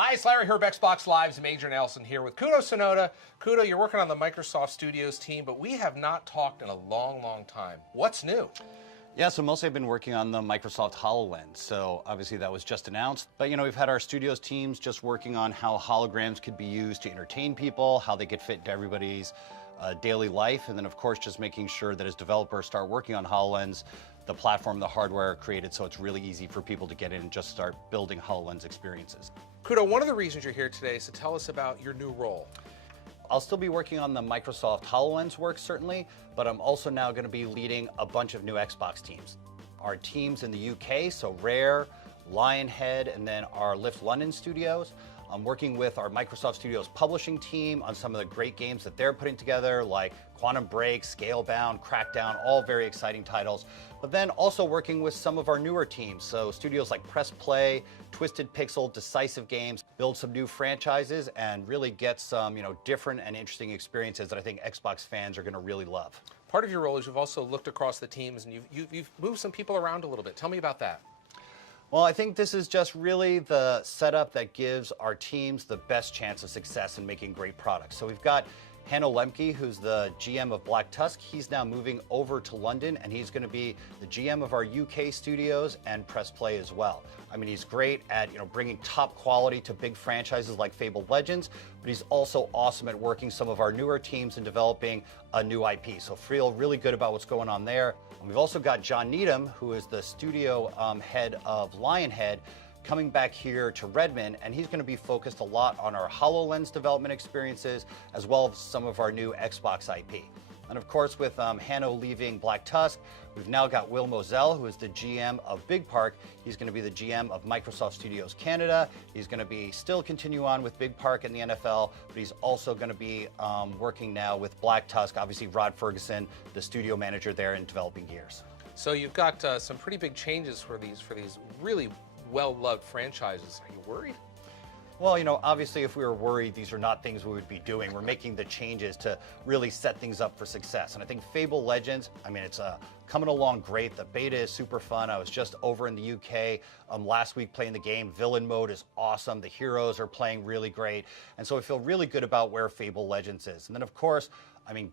Hi, it's Larry here of Xbox Live's Major Nelson here with Kudo Tsunoda. Kudo, you're working on the Microsoft Studios team, but we have not talked in a long, long time. What's new? Yeah, so mostly I've been working on the Microsoft HoloLens. So obviously that was just announced. But we've had our studios teams just working on how holograms could be used to entertain people, how they could fit into everybody's daily life. And then of course, just making sure that as developers start working on HoloLens, the platform, the hardware are created so it's really easy for people to get in and just start building HoloLens experiences. Kudo, one of the reasons you're here today is to tell us about your new role. I'll still be working on the Microsoft HoloLens work, certainly, but I'm also now going to be leading a bunch of new Xbox teams. Our teams in the UK, so Rare, Lionhead, and then our Lift London studios. I'm working with our Microsoft Studios publishing team on some of the great games that they're putting together, like Quantum Break, Scalebound, Crackdown, all very exciting titles. But then also working with some of our newer teams, so studios like Press Play, Twisted Pixel, Decisive Games, build some new franchises and really get some different and interesting experiences that I think Xbox fans are going to really love. Part of your role is you've also looked across the teams and you've moved some people around a little bit. Tell me about that. Well, I think this is just really the setup that gives our teams the best chance of success in making great products. So we've got Hanno Lemke, who's the GM of Black Tusk. He's now moving over to London, and he's going to be the GM of our UK studios and Press Play as well. I mean, he's great at bringing top quality to big franchises like Fabled Legends, but he's also awesome at working some of our newer teams and developing a new IP. So feel really good about what's going on there. And we've also got John Needham, who is the studio head of Lionhead, coming back here to Redmond, and he's going to be focused a lot on our HoloLens development experiences, as well as some of our new Xbox IP. And of course, with Hanno leaving Black Tusk, we've now got Will Moselle, who is the GM of Big Park. He's going to be the GM of Microsoft Studios Canada. He's going to be still continue on with Big Park in the NFL, but he's also going to be working now with Black Tusk. Obviously, Rod Ferguson, the studio manager there in developing Gears. So you've got some pretty big changes for these really well-loved franchises. Are you worried? Well, obviously if we were worried, these are not things we would be doing. We're making the changes to really set things up for success. And I think Fabled Legends, it's coming along great. The beta is super fun. I was just over in the UK last week playing the game. Villain mode is awesome. The heroes are playing really great. And so I feel really good about where Fabled Legends is. And then of course,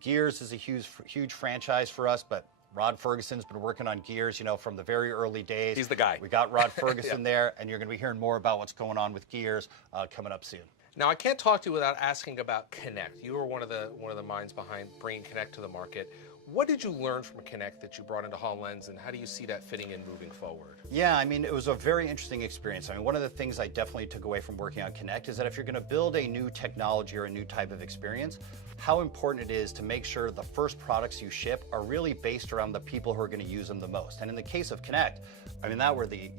Gears is a huge franchise for us, but Rod Ferguson's been working on Gears, from the very early days. He's the guy. We got Rod Ferguson there, and you're going to be hearing more about what's going on with Gears coming up soon. Now, I can't talk to you without asking about Kinect. You were one of the minds behind bringing Kinect to the market. What did you learn from Kinect that you brought into HoloLens, and how do you see that fitting in moving forward? Yeah, it was a very interesting experience. One of the things I definitely took away from working on Kinect is that if you're going to build a new technology or a new type of experience, how important it is to make sure the first products you ship are really based around the people who are going to use them the most. And in the case of Kinect, that were the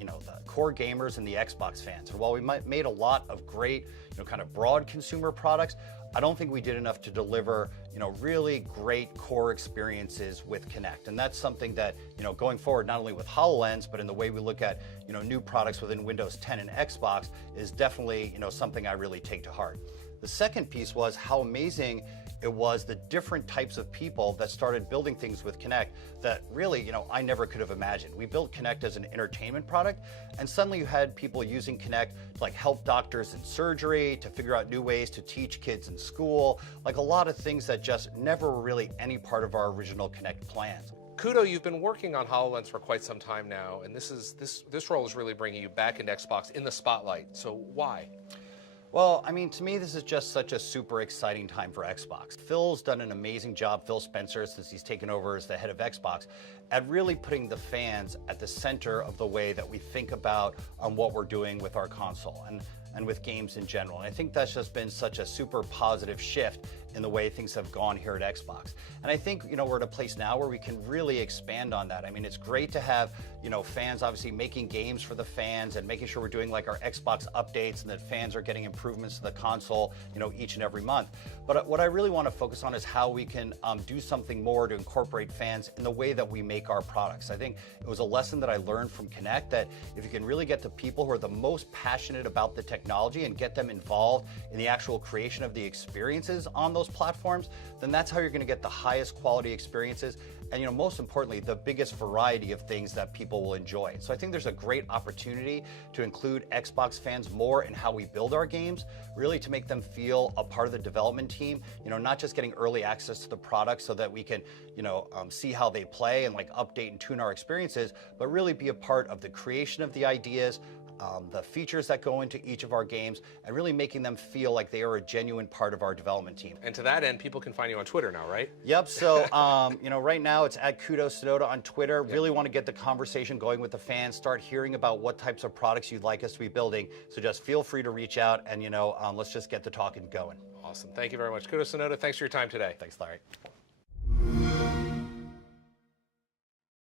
core gamers and the Xbox fans. And while we made a lot of great, kind of broad consumer products, I don't think we did enough to deliver, really great core experiences with Kinect. And that's something that, going forward, not only with HoloLens, but in the way we look at, new products within Windows 10 and Xbox is definitely, something I really take to heart. The second piece was how amazing it was the different types of people that started building things with Kinect that really, I never could have imagined. We built Kinect as an entertainment product, and suddenly you had people using Kinect to help doctors in surgery, to figure out new ways to teach kids in school, a lot of things that just never were really any part of our original Kinect plans. Kudo, you've been working on HoloLens for quite some time now, and this role is really bringing you back into Xbox in the spotlight. So why? Well, to me, this is just such a super exciting time for Xbox. Phil's done an amazing job, Phil Spencer, since he's taken over as the head of Xbox, at really putting the fans at the center of the way that we think about what we're doing with our console and with games in general. And I think that's just been such a super positive shift in the way things have gone here at Xbox. And I think, we're at a place now where we can really expand on that. It's great to have, fans obviously making games for the fans and making sure we're doing our Xbox updates and that fans are getting improvements to the console, each and every month. But what I really want to focus on is how we can do something more to incorporate fans in the way that we make our products. I think it was a lesson that I learned from Kinect that if you can really get the people who are the most passionate about the technology and get them involved in the actual creation of the experiences on the those platforms, then that's how you're going to get the highest quality experiences. And most importantly, the biggest variety of things that people will enjoy. So I think there's a great opportunity to include Xbox fans more in how we build our games, really to make them feel a part of the development team, not just getting early access to the product so that we can, see how they play and like update and tune our experiences, but really be a part of the creation of the ideas, the features that go into each of our games, and really making them feel like they are a genuine part of our development team. And to that end, people can find you on Twitter now, right? Yep. So, right now it's at Kudo Tsunoda on Twitter. Yep. Really want to get the conversation going with the fans, start hearing about what types of products you'd like us to be building. So just feel free to reach out and, let's just get the talking going. Awesome. Thank you very much. Kudo Tsunoda, thanks for your time today. Thanks, Larry.